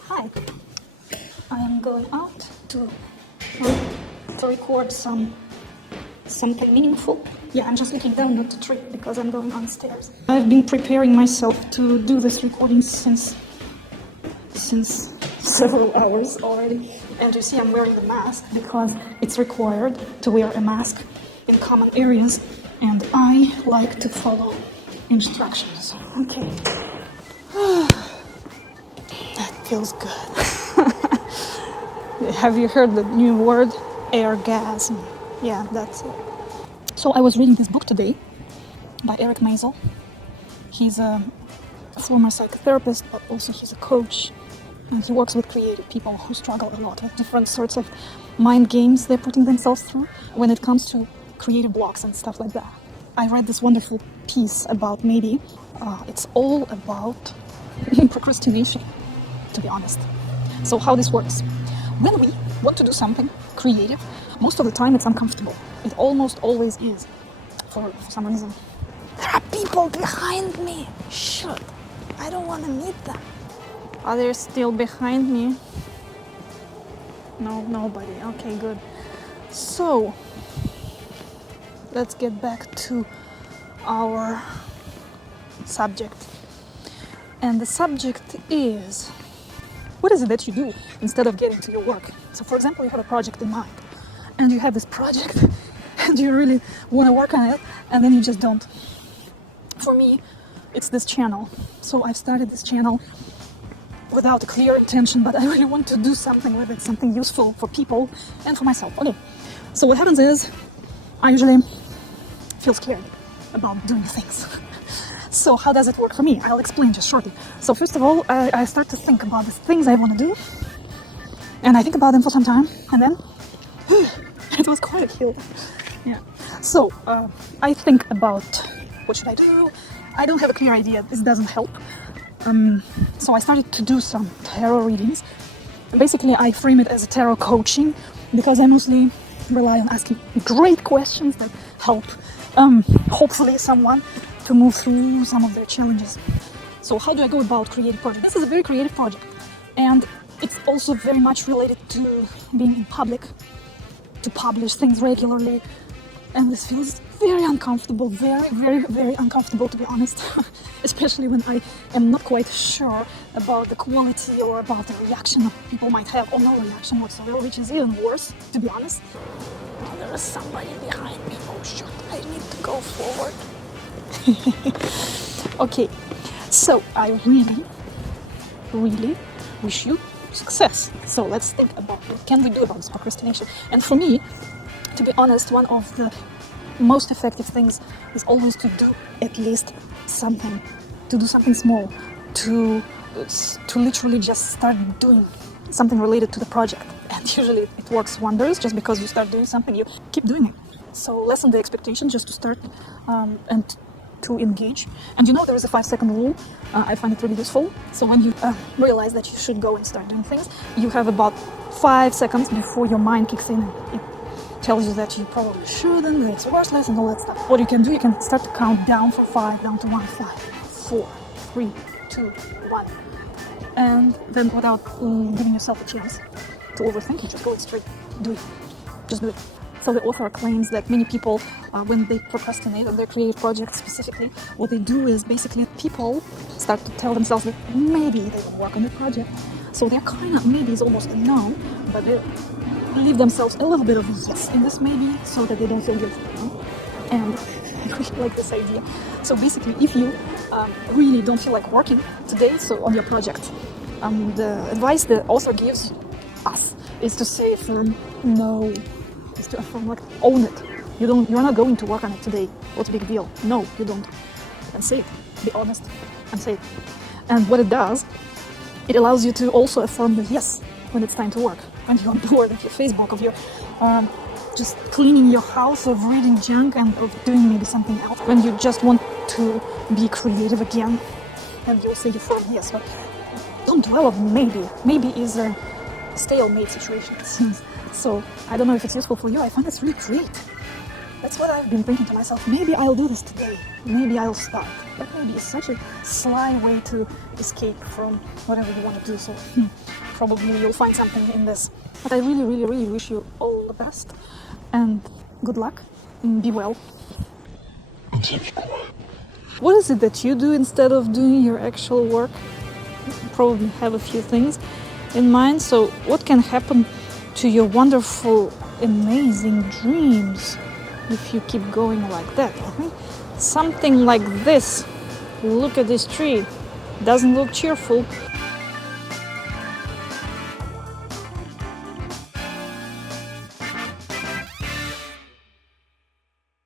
Hi, I am going out to record something meaningful. Yeah, I'm just looking down, not to trip, because I'm going downstairs. I've been preparing myself to do this recording since several hours already. And you see I'm wearing a mask because it's required to wear a mask in common areas, and I like to follow instructions. Okay. That feels good. Have you heard the new word, airgasm? Yeah, that's it. So I was reading this book today by Eric Maisel. He's a former psychotherapist, but also he's a coach. And he works with creative people who struggle a lot with different sorts of mind games they're putting themselves through when it comes to creative blocks and stuff like that. I read this wonderful piece about it's all about procrastination, to be honest. So how this works. When we want to do something creative, most of the time it's uncomfortable. It almost always is, for some reason. There are people behind me. Shit, I don't want to meet them. Are they still behind me? No, nobody. Okay, good. So, let's get back to our subject. And the subject is, what is it that you do instead of getting to your work? So, for example, you have a project in mind, and you have this project, and you really want to work on it, and then you just don't. For me, it's this channel. So I've started this channel without a clear intention, but I really want to do something with it, something useful for people and for myself. Okay, so what happens is I usually feel scared about doing things. So how does it work for me? I'll explain just shortly. So first of all, I start to think about the things I want to do, and I think about them for some time, and then it was quite a hill. Yeah. So I think about what should I do. I don't have a clear idea. This doesn't help. So I started to do some tarot readings. And basically, I frame it as a tarot coaching because I mostly rely on asking great questions that help, hopefully, someone to move through some of their challenges. So how do I go about creative project? This is a very creative project, and it's also very much related to being in public, to publish things regularly, and this feels very uncomfortable, very uncomfortable, to be honest, especially when I am not quite sure about the quality or about the reaction that people might have, or no reaction whatsoever, which is even worse, to be honest. There is somebody behind me. Oh shoot, I need to go forward. Okay, so I really wish you success. So let's think about what can we do about this procrastination. And for me, to be honest, one of the most effective things is always to do at least something, to do something small, to literally just start doing something related to the project. And usually it works wonders. Just because you start doing something, you keep doing it. So lessen the expectation just to start and to engage. And there is a 5-second rule. I find it really useful. So when you realize that you should go and start doing things, you have about 5 seconds before your mind kicks in and it tells you that you probably shouldn't, that it's worthless and all that stuff. What you can do, you can start to count down for 5, down to 1, 5, 4, 3, 2, 1. And then without giving yourself a chance to overthink, you just go straight, do it. Just do it. So the author claims that many people, when they procrastinate on their creative projects specifically, what they do is basically people start to tell themselves that maybe they will work on the project. So their kind of maybe is almost a no, but they leave themselves a little bit of a yes in this maybe so that they don't feel guilty. And I really like this idea. So basically, if you really don't feel like working today, so on your project, the advice the author gives us is to say firm no. Is to affirm, like, own it. You're not going to work on it today. What's the big deal? No, you don't. And say it. Be honest and say it. And what it does, it allows you to also affirm the yes when it's time to work. When you're bored of your Facebook, of your just cleaning your house, of reading junk, and of doing maybe something else. When you just want to be creative again, and you'll say your firm yes. But don't dwell on maybe. Maybe is a stalemate situation, it seems. So I don't know if it's useful for you. I find it's really great. That's what I've been thinking to myself. Maybe I'll do this today. Maybe I'll start. But maybe it's such a sly way to escape from whatever you want to do. So probably you'll find something in this. But I really, really, really wish you all the best. And good luck. Be well. What is it that you do instead of doing your actual work? You probably have a few things in mind. So what can happen to your wonderful, amazing dreams if you keep going like that? Something like this. Look at this tree. Doesn't look cheerful.